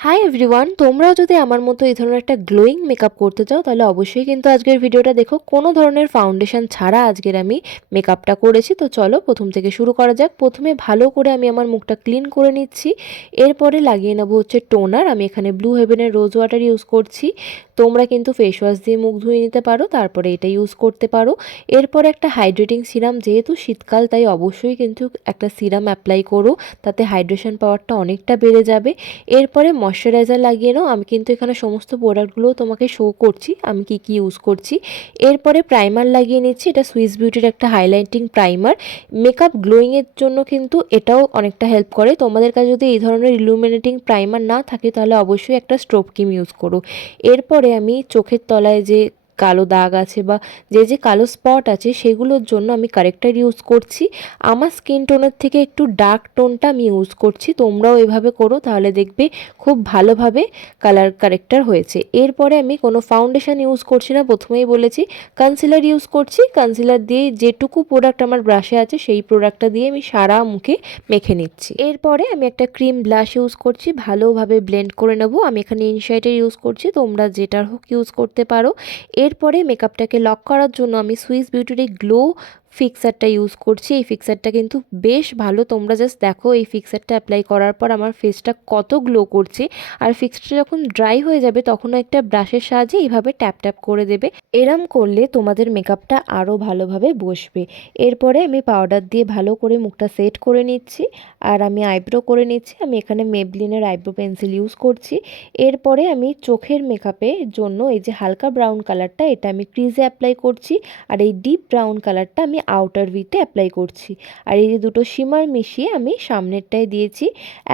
Hi everyone, তোমরাও যদি আমার মতো এই ধরনের একটা গ্লোয়িং মেকআপ করতে চাও তাহলে অবশ্যই কিন্তু আজকের ভিডিওটা দেখো। কোনো ধরনের ফাউন্ডেশন ছাড়া আজকের আমি মেকআপটা করেছি। তো চলো প্রথম থেকে শুরু করা যাক। প্রথমে ভালো করে আমি আমার মুখটা ক্লিন করে নিচ্ছি। এরপরে লাগিয়ে নেবো হচ্ছে টোনার। আমি এখানে ব্লু হেভেনের রোজ ওয়াটার ইউজ করছি। তোমরা কিন্তু ফেস ওয়াশ দিয়ে মুখ ধুয়ে নিতে পারো, তারপরে এটা ইউজ করতে পারো। এরপরে একটা হাইড্রেটিং সিরাম, যেহেতু শীতকাল তাই অবশ্যই কিন্তু একটা সিরাম অ্যাপ্লাই করো, তাতে হাইড্রেশন পাওয়ারটা অনেকটা বেড়ে যাবে। এরপরে ময়শ্চারাইজার লাগিয়ে নাও। আমি কিন্তু এখানে সমস্ত প্রোডাক্টগুলোও তোমাকে শো করছি আমি কি কি ইউজ করছি। এরপরে প্রাইমার লাগিয়ে নিচ্ছি। এটা সুইস বিউটির একটা হাইলাইটিং প্রাইমার। মেকআপ গ্লোয়িংয়ের জন্য কিন্তু এটাও অনেকটা হেল্প করে। তোমাদের কাছে যদি এই ধরনের ইলুমিনেটিং প্রাইমার না থাকে তাহলে অবশ্যই একটা স্ট্রোব ক্রিম ইউজ করো। এরপরে আমি চোখের তলায় যে কালো দাগ আছে বা যে কালো স্পট আছে সেগুলোর জন্য আমি কারেক্টার ইউজ করছি। আমার স্কিন টোনের থেকে একটু ডার্ক টোনটা আমি ইউজ করছি। তোমরাও এভাবে করো, তাহলে দেখবে খুব ভালোভাবে কালার কারেক্টার হয়েছে। এরপরে আমি কোনো ফাউন্ডেশন ইউজ করছি না, প্রথমেই বলেছি। কনসিলার ইউজ করছি। কনসিলার দিয়ে যেটুকু প্রোডাক্ট আমার ব্রাশে আছে সেই প্রোডাক্টটা দিয়ে আমি সারা মুখে মেখে নিচ্ছি। এরপরে আমি একটা ক্রিম ব্লাশ ইউজ করছি, ভালোভাবে ব্লেন্ড করে নেব। আমি এখানে ইনশাইটের ইউজ করছি, তোমরা যেটার হোক ইউজ করতে পারো। এরপরে মেকআপটাকে লক করার জন্য আমি সুইস বিউটির এই গ্লো ফিক্সারটা ইউজ করছি। এই ফিক্সারটা কিন্তু বেশ ভালো, তোমরা জাস্ট দেখো এই ফিক্সারটা অ্যাপ্লাই করার পর আমার ফেসটা কত গ্লো করছে। আর ফিক্সারটা যখন ড্রাই হয়ে যাবে তখন একটা ব্রাশের সাহায্যে এইভাবে ট্যাপ ট্যাপ করে দেবে। এরম করলে তোমাদের মেকআপটা আরও ভালোভাবে বসবে। এরপরে আমি পাউডার দিয়ে ভালো করে মুখটা সেট করে নিচ্ছি। আর আমি আইব্রো করে নিচ্ছি। আমি এখানে মেবলিনের আইব্রো পেন্সিল ইউজ করছি। এরপরে আমি চোখের মেকআপের জন্য এই যে হালকা ব্রাউন কালারটা, এটা আমি ক্রিজে অ্যাপ্লাই করছি। আর এই ডিপ ব্রাউন কালারটা আমি আউটার ভিতে অ্যাপ্লাই করছি। আর এই যে দুটো শিমার মিশিয়ে আমি সামনেরটায় দিয়েছি।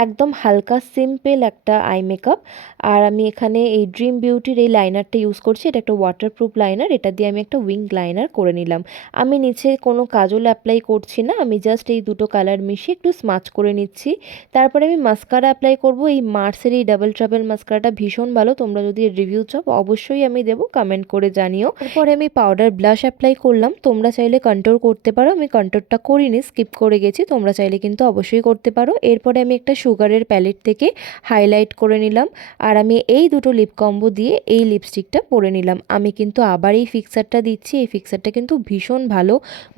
একদম হালকা সিম্পল একটা আই মেকআপ। আর আমি এখানে এই ড্রিম বিউটির এই লাইনারটা ইউজ করছি। এটা একটা ওয়াটারপ্রুফ লাইনার, এটা দিয়ে আমি একটা উইং লাইনার করে নিলাম। আমি নিচে কোনো কাজল অ্যাপ্লাই করছি না, আমি জাস্ট এই দুটো কালার মিশিয়ে একটু স্মাচ করে নিচ্ছি। তারপরে আমি মাস্কারা অ্যাপ্লাই করব। এই মার্সের এই ডাবল ট্রাভেল মাস্কারাটা ভীষণ ভালো, তোমরা যদি এর রিভিউ চাও অবশ্যই আমি দেবো, কমেন্ট করে জানিও। তারপরে আমি পাউডার ব্লাশ অ্যাপ্লাই করলাম। তোমরা চাইলে কন্ট্রোল করতে পারো, আমি কন্ট্রোলটা করিনি, স্কিপ করে গেছি। তোমরা চাইলে কিন্তু অবশ্যই করতে পারো। এরপরে আমি একটা সুগারের প্যালেট থেকে হাইলাইট করে নিলাম। আর আমি এই দুটো লিপ কম্বো দিয়ে এই লিপস্টিকটা পরে নিলাম। আমি কিন্তু আবার এই ফিক্সারটা দিচ্ছি। এই ফিক্সারটা কিন্তু ভীষণ ভালো।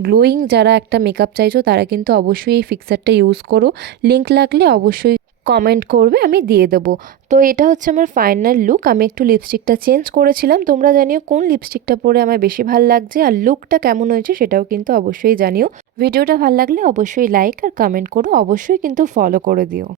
গ্লোয়িং যারা একটা মেকআপ চাইছো তারা কিন্তু অবশ্যই এই ফিক্সারটা ইউজ করো। লিঙ্ক লাগলে অবশ্যই কমেন্ট করবে, আমি দিয়ে দেবো। তো এটা হচ্ছে আমার ফাইনাল লুক। আমি একটু লিপস্টিকটা চেঞ্জ করেছিলাম, তোমরা জানিও কোন লিপস্টিকটা পরে আমার বেশি ভালো লাগছে আর লুকটা কেমন হয়েছে সেটাও কিন্তু অবশ্যই জানিও। ভিডিওটা ভালো লাগলে অবশ্যই লাইক আর কমেন্ট করো, অবশ্যই কিন্তু ফলো করে দিও।